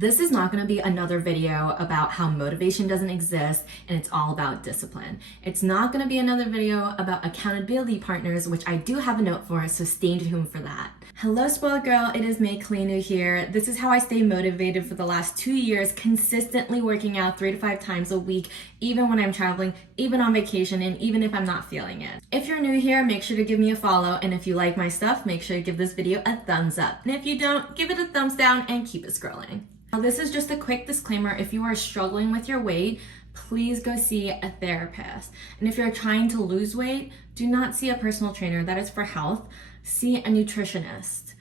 This is not going to be another video about how motivation doesn't exist and it's all about discipline. It's not going to be another video about accountability partners, which I do have a note for, so stay tuned for that. Hello spoiled girl, it is May Kalinu here. This is how I stay motivated for the last 2 years, consistently working out 3 to 5 times a week, even when I'm traveling, even on vacation, and even if I'm not feeling it. If you're new here, make sure to give me a follow, and if you like my stuff, make sure to give this video a thumbs up. And if you don't, give it a thumbs down and keep it scrolling. Now, this is just a quick disclaimer. If you are struggling with your weight, please go see a therapist. And if you're trying to lose weight, do not see a personal trainer. That is for health. See a nutritionist.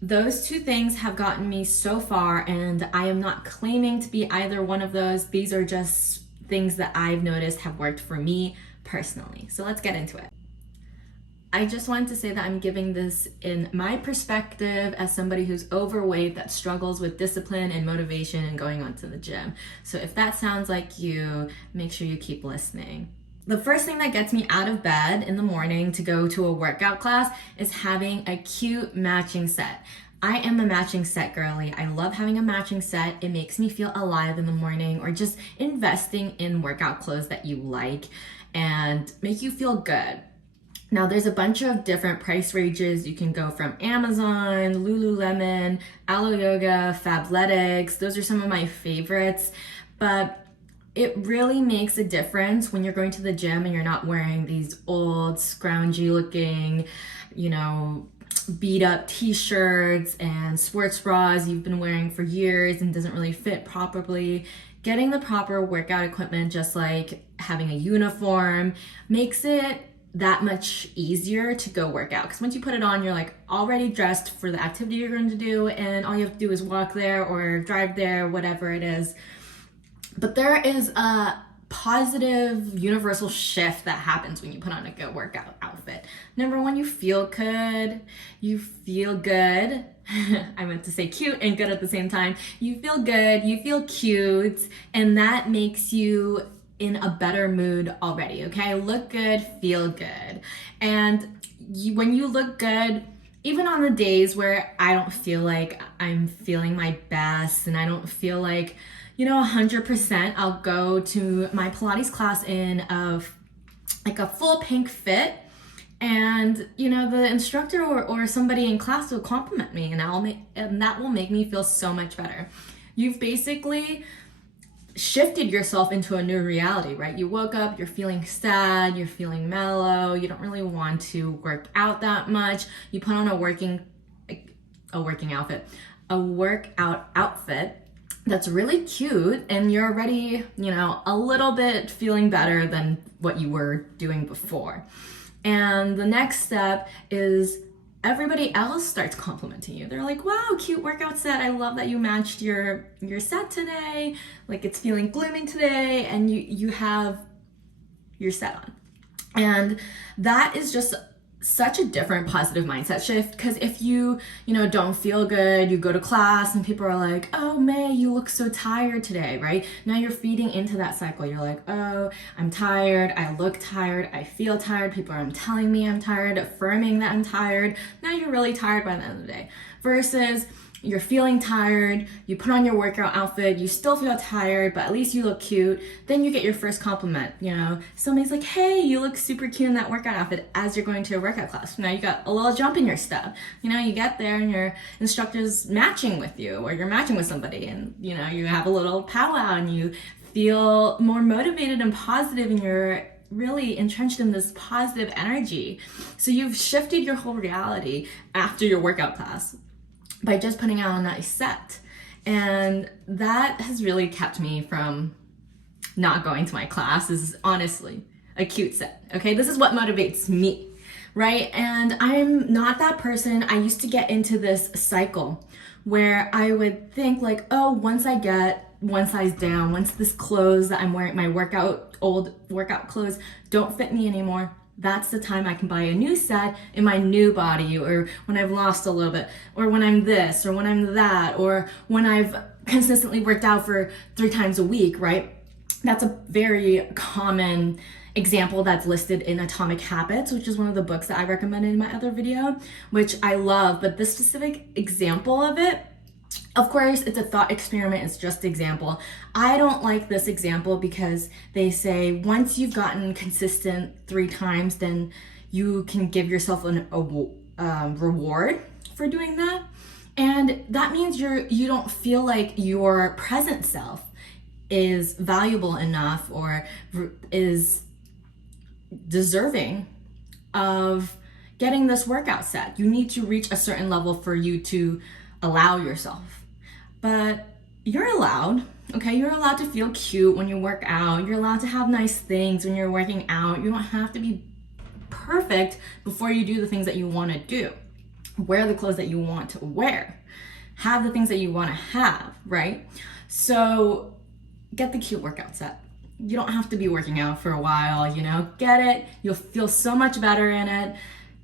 Those two things have gotten me so far, and I am not claiming to be either one of those. These are just things that I've noticed have worked for me personally. So let's get into it. I just wanted to say that I'm giving this in my perspective as somebody who's overweight that struggles with discipline and motivation and going onto the gym. So if that sounds like you, make sure you keep listening. The first thing that gets me out of bed in the morning to go to a workout class is having a cute matching set. I am a matching set girly. I love having a matching set. It makes me feel alive in the morning, or just investing in workout clothes that you like and make you feel good. Now, there's a bunch of different price ranges. You can go from Amazon, Lululemon, Alo Yoga, Fabletics. Those are some of my favorites, but it really makes a difference when you're going to the gym and you're not wearing these old, scroungy looking, beat up t-shirts and sports bras you've been wearing for years and doesn't really fit properly. Getting the proper workout equipment, just like having a uniform, makes it that much easier to go work out, because once you put it on, you're like already dressed for the activity you're going to do, and all you have to do is walk there or drive there, whatever it is. But there is a positive universal shift that happens when you put on a good workout outfit. Number one, you feel good. You feel good. I meant to say cute and good at the same time. You feel good, you feel cute, and that makes you in a better mood already, okay? Look good, feel good. And when you look good, even on the days where I don't feel like I'm feeling my best and I don't feel like, 100%, I'll go to my Pilates class in a full pink fit, and the instructor or somebody in class will compliment me, and that will make me feel so much better. You've basically shifted yourself into a new reality, right? You woke up, you're feeling sad, you're feeling mellow, you don't really want to work out that much. You put on a workout outfit that's really cute, and you're already, a little bit feeling better than what you were doing before. And the next step is everybody else starts complimenting you. They're like, wow, cute workout set. I love that you matched your set today. Like, it's feeling gloomy today, and you have your set on. And that is just such a different positive mindset shift, because if you don't feel good, you go to class and people are like, oh, May, you look so tired today, right? Now you're feeding into that cycle. You're like, oh, I'm tired, I look tired, I feel tired, people are telling me I'm tired, affirming that I'm tired. Now you're really tired by the end of the day. Versus you're feeling tired, you put on your workout outfit, you still feel tired, but at least you look cute. Then you get your first compliment, Somebody's like, hey, you look super cute in that workout outfit, as you're going to a workout class. Now you got a little jump in your step. You get there and your instructor's matching with you, or you're matching with somebody, and you have a little powwow and you feel more motivated and positive, and you're really entrenched in this positive energy. So you've shifted your whole reality after your workout class by just putting on a nice set. And that has really kept me from not going to my class. This is honestly a cute set, okay? This is what motivates me, right? And I'm not that person. I used to get into this cycle where I would think like, oh, once I get one size down, once this clothes that I'm wearing, my old workout clothes don't fit me anymore, that's the time I can buy a new set in my new body, or when I've lost a little bit, or when I'm this, or when I'm that, or when I've consistently worked out for 3 times a week, right? That's a very common example that's listed in Atomic Habits, which is one of the books that I recommended in my other video, which I love. But this specific example of it Of course, it's a thought experiment, it's just an example. I don't like this example because they say once you've gotten consistent 3 times, then you can give yourself a reward for doing that. And that means you don't feel like your present self is valuable enough or is deserving of getting this workout set. You need to reach a certain level for you to allow yourself. But you're allowed, okay? You're allowed to feel cute when you work out. You're allowed to have nice things when you're working out. You don't have to be perfect before you do the things that you want to do. Wear the clothes that you want to wear. Have the things that you want to have, right? So get the cute workout set. You don't have to be working out for a while, get it. You'll feel so much better in it.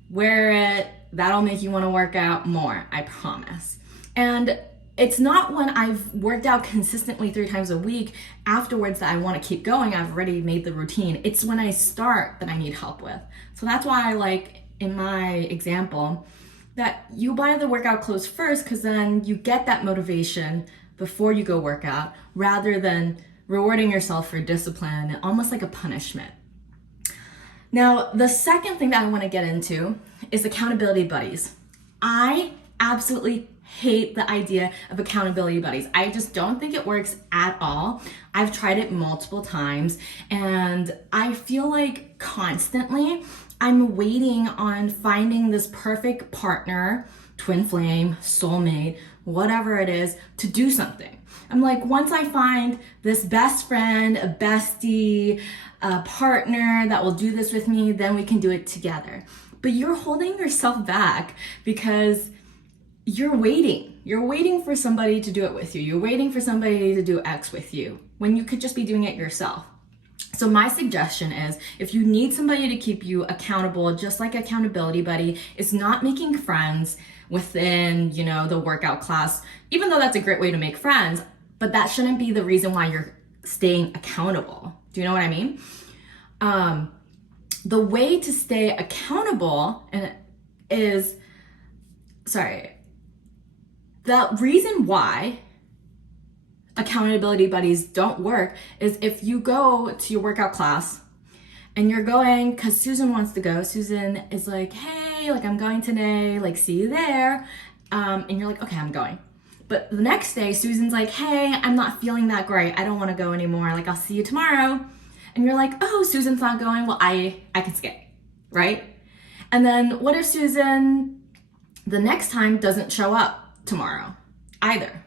Wear it. That'll make you want to work out more, I promise. And it's not when I've worked out consistently 3 times a week afterwards that I want to keep going. I've already made the routine. It's when I start that I need help with. So that's why I like, in my example, that you buy the workout clothes first, because then you get that motivation before you go work out, rather than rewarding yourself for discipline, almost like a punishment. Now, the second thing that I want to get into is accountability buddies. I absolutely hate the idea of accountability buddies. I just don't think it works at all. I've tried it multiple times, and I feel like constantly I'm waiting on finding this perfect partner, twin flame, soulmate, whatever it is, to do something. I'm like, once I find this best friend, a bestie, a partner that will do this with me, then we can do it together. But you're holding yourself back because you're waiting. You're waiting for somebody to do it with you. You're waiting for somebody to do X with you when you could just be doing it yourself. So my suggestion is, if you need somebody to keep you accountable, just like accountability buddy, is not making friends within, the workout class, even though that's a great way to make friends, but that shouldn't be the reason why you're staying accountable. Do you know what I mean? The way to stay accountable the reason why accountability buddies don't work is if you go to your workout class and you're going because Susan wants to go. Susan is like, hey, I'm going today, see you there. And you're like, okay, I'm going. But the next day, Susan's like, hey, I'm not feeling that great. I don't want to go anymore. I'll see you tomorrow. And you're like, oh, Susan's not going. Well, I can skip, right? And then what if Susan the next time doesn't show up tomorrow either?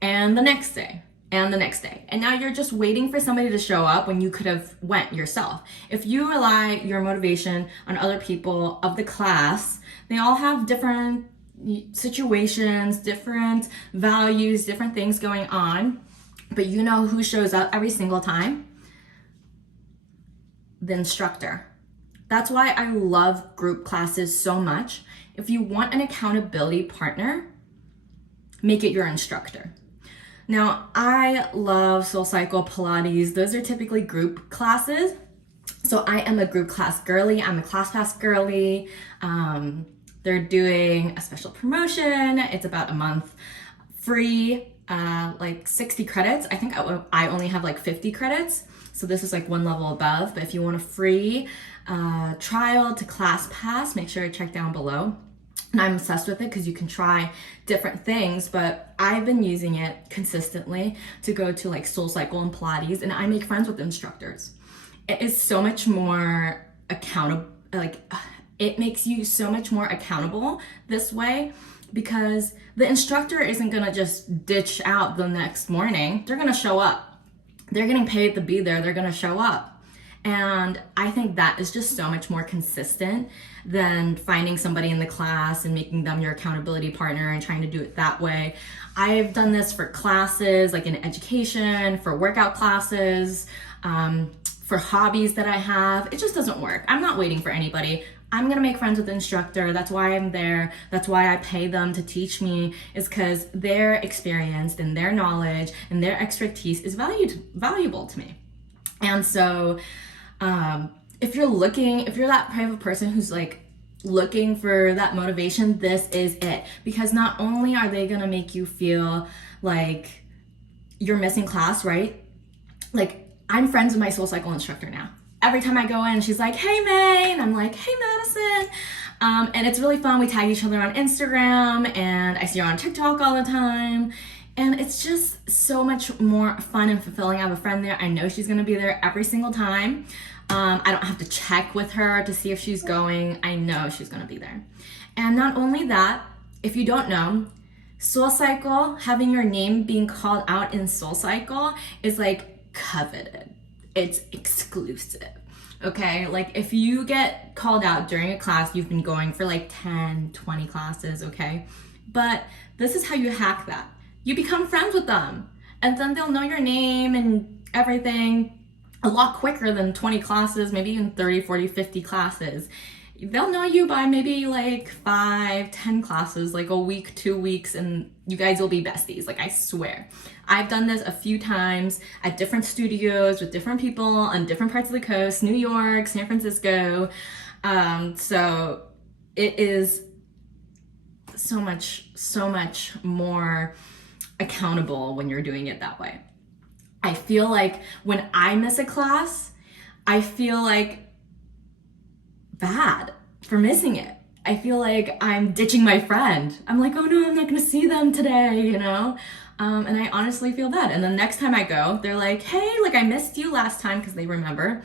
And the next day, and the next day. And now you're just waiting for somebody to show up when you could have went yourself. If you rely your motivation on other people of the class, they all have different situations, different values, different things going on, but you know who shows up every single time? The instructor. That's why I love group classes so much. If you want an accountability partner, make it your instructor. Now, I love SoulCycle, Pilates. Those are typically group classes. So I am a group class girly. I'm a ClassPass girly. They're doing a special promotion. It's about a month free, 60 credits. I think I only have 50 credits. So this is one level above. But if you want a free trial to ClassPass, make sure to check down below. And I'm obsessed with it because you can try different things, but I've been using it consistently to go to SoulCycle and Pilates, and I make friends with instructors. It is so much more accountable, it makes you so much more accountable this way, because the instructor isn't gonna just ditch out the next morning. They're gonna show up. They're getting paid to be there. They're gonna show up. And I think that is just so much more consistent than finding somebody in the class and making them your accountability partner and trying to do it that way. I've done this for classes, in education, for workout classes, for hobbies that I have. It just doesn't work. I'm not waiting for anybody. I'm gonna make friends with the instructor. That's why I'm there. That's why I pay them to teach me, is because their experience and their knowledge and their expertise is valuable to me. And so if you're that type of person who's looking for that motivation, this is it. Because not only are they gonna make you feel like you're missing class, right? Like, I'm friends with my SoulCycle instructor now. Every time I go in, she's like, hey May, and I'm like, hey Madison. And it's really fun. We tag each other on Instagram, and I see her on TikTok all the time. And it's just so much more fun and fulfilling. I have a friend there. I know she's gonna be there every single time. I don't have to check with her to see if she's going. I know she's gonna be there. And not only that, if you don't know, SoulCycle, having your name being called out in SoulCycle is like coveted. It's exclusive. Okay, like if you get called out during a class, you've been going for like 10, 20 classes, okay? But this is how you hack that. You become friends with them, and then they'll know your name and everything a lot quicker than 20 classes, maybe even 30, 40, 50 classes. They'll know you by maybe like 5, 10 classes, like a week, 2 weeks, and you guys will be besties. Like, I swear. I've done this a few times at different studios with different people on different parts of the coast, New York, San Francisco. So it is so much more accountable when you're doing it that way. I feel like when I miss a class, I feel like bad for missing it. I feel like I'm ditching my friend. I'm like, oh no, I'm not gonna see them today, you know? And I honestly feel bad. And the next time I go, they're like, hey, like I missed you last time, because they remember.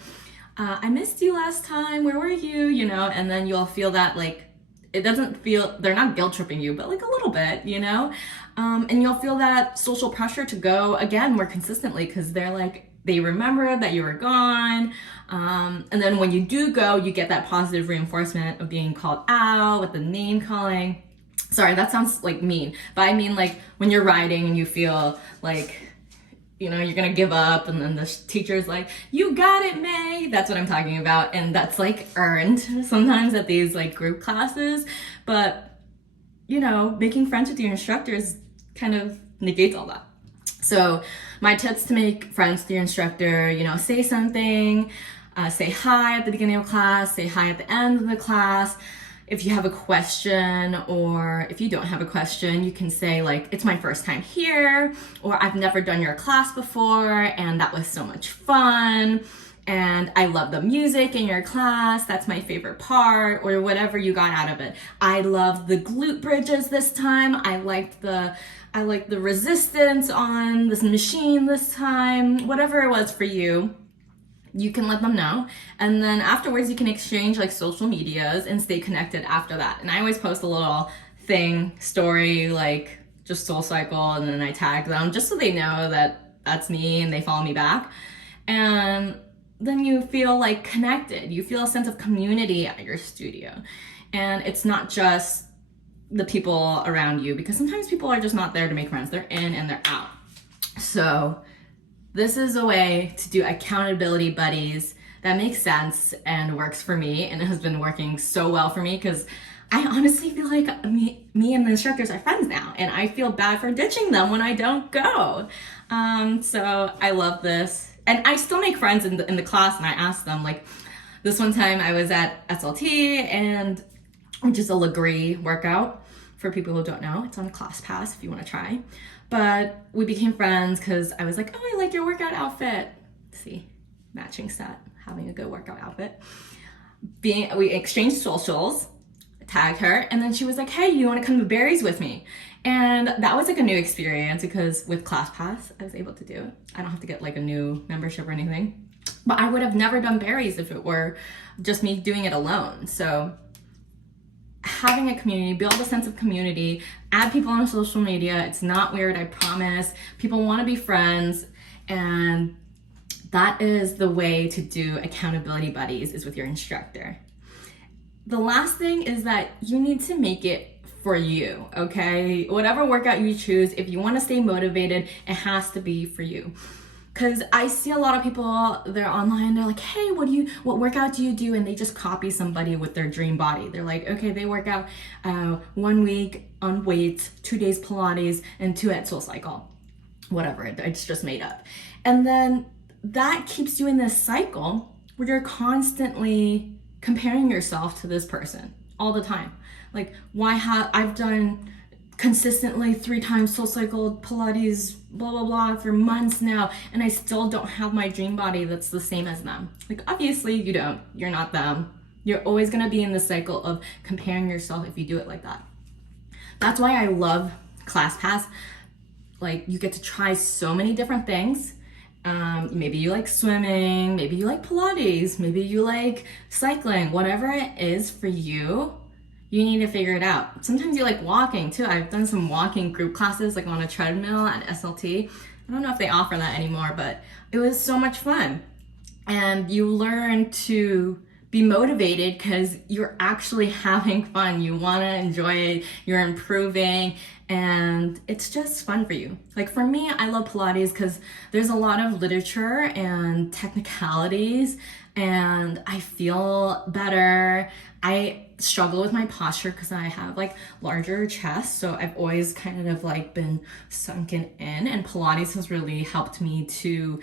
I missed you last time, where were you? You know, and then you'll feel that like, it doesn't feel, they're not guilt tripping you, but like a little bit, you know? And you'll feel that social pressure to go again more consistently, because they're like, they remember that you were gone. And then when you do go, you get that positive reinforcement of being called out with the name calling. Sorry, that sounds like mean, but I mean like when you're riding and you feel like, you know, you're gonna give up, and then the teacher's like, you got it, May. That's what I'm talking about. And that's like earned sometimes at these like group classes. But, you know, making friends with your instructors kind of negates all that. So my tips to make friends with your instructor, you know, say something, say hi at the beginning of class, say hi at the end of the class. If you have a question, or if you don't have a question, you can say like, it's my first time here, or I've never done your class before and that was so much fun, and I love the music in your class, that's my favorite part, or whatever you got out of it. I love the glute bridges this time. I like the resistance on this machine this time. Whatever it was for you, you can let them know. And then afterwards you can exchange like social medias and stay connected after that. And I always post a little story, like just SoulCycle, and then I tag them just so they know that that's me and they follow me back. And then you feel like connected. You feel a sense of community at your studio. And it's not just the people around you, because sometimes people are just not there to make friends. They're in and they're out. So this is a way to do accountability buddies that makes sense and works for me, and it has been working so well for me, because I honestly feel like me and the instructors are friends now, and I feel bad for ditching them when I don't go. So I love this, and I still make friends in the class, and I ask them, like this one time I was at SLT, and which is a Legree workout. For people who don't know, it's on ClassPass if you want to try. But we became friends because I was like, oh, I like your workout outfit. See, matching set, having a good workout outfit. We exchanged socials, tagged her, and then she was like, hey, you want to come to Barry's with me? And that was like a new experience, because with ClassPass, I was able to do it. I don't have to get like a new membership or anything. But I would have never done Barry's if it were just me doing it alone. So having a community, build a sense of community, add people on social media. It's not weird, I promise. People want to be friends, and that is the way to do accountability buddies, is with your instructor. The last thing is that you need to make it for you, okay? Whatever workout you choose, if you want to stay motivated, it has to be for you. Because I see a lot of people, they're online, they're like, hey, what workout do you do? And they just copy somebody with their dream body. They're like, okay, they work out 1 week on weights, 2 days Pilates, and 2 at SoulCycle. Whatever, it's just made up. And then that keeps you in this cycle where you're constantly comparing yourself to this person all the time. Like, why have I've done consistently 3 times SoulCycle, Pilates, blah blah blah for months now, and I still don't have my dream body that's the same as them. Like, obviously you don't. You're not them. You're always gonna be in the cycle of comparing yourself if you do it like that. That's why I love ClassPass. Like, you get to try so many different things. Maybe you like swimming, maybe you like Pilates, maybe you like cycling, whatever it is for you, you need to figure it out. Sometimes you like walking too. I've done some walking group classes, like on a treadmill at SLT. I don't know if they offer that anymore, but it was so much fun. And you learn to be motivated because you're actually having fun. You want to enjoy it, you're improving, and it's just fun for you. Like, for me, I love Pilates because there's a lot of literature and technicalities, and I feel better. I struggle with my posture because I have like larger chest, so I've always kind of like been sunken in, and Pilates has really helped me to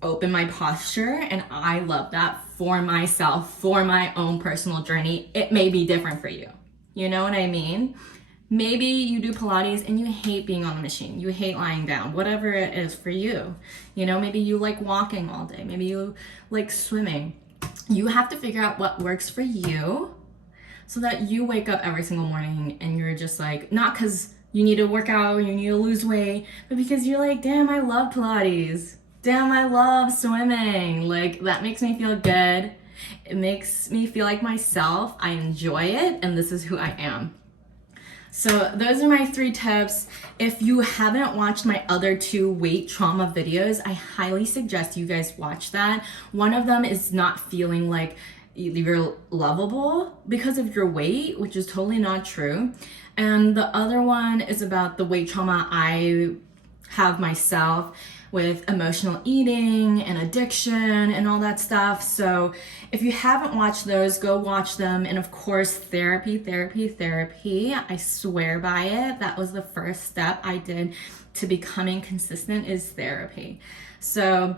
open my posture, and I love that for myself, for my own personal journey. It may be different for you. You know what I mean? Maybe you do Pilates and you hate being on the machine. You hate lying down, whatever it is for you. You know, maybe you like walking all day. Maybe you like swimming. You have to figure out what works for you so that you wake up every single morning and you're just like, not because you need to work out, you need to lose weight, but because you're like, damn, I love Pilates. Damn, I love swimming. Like, that makes me feel good. It makes me feel like myself. I enjoy it, and this is who I am. So those are my 3 tips. If you haven't watched my other 2 weight trauma videos, I highly suggest you guys watch that. One of them is not feeling like you're lovable because of your weight, which is totally not true. And the other one is about the weight trauma I have myself with emotional eating and addiction and all that stuff. So if you haven't watched those, go watch them. And of course, therapy. I swear by it. That was the first step I did to becoming consistent, is therapy. So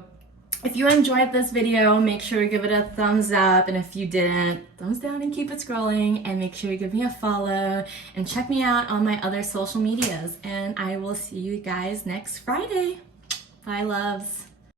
if you enjoyed this video, make sure to give it a thumbs up. And if you didn't, thumbs down and keep it scrolling. And make sure you give me a follow and check me out on my other social medias. And I will see you guys next Friday. Bye, loves.